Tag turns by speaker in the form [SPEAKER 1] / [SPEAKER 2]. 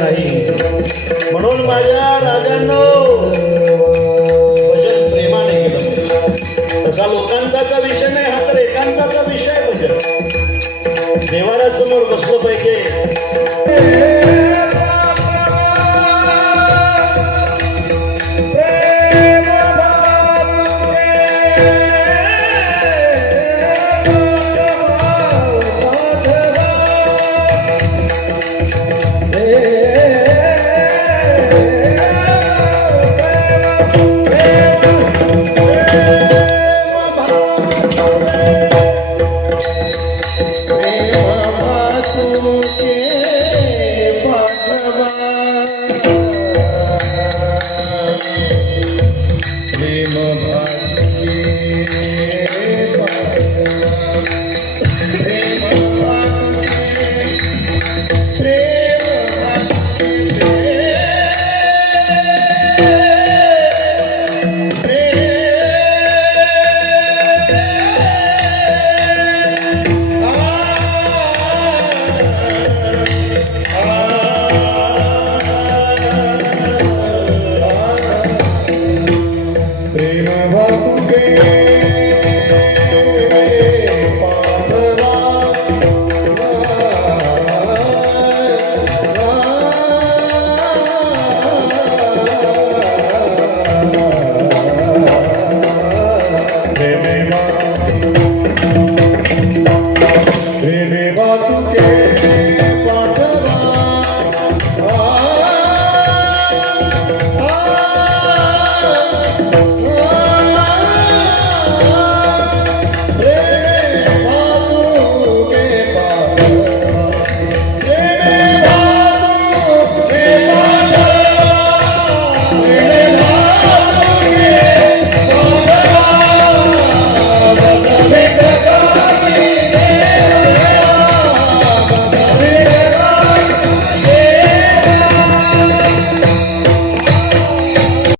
[SPEAKER 1] नाही. म्हणून माझ्या राजांनो भजन प्रेमाने केलं तसा लोकांताचा विषय नाही हा तर एकांताचा विषय भजन. देवाला समोर बसलं पाहिजे.
[SPEAKER 2] Baba.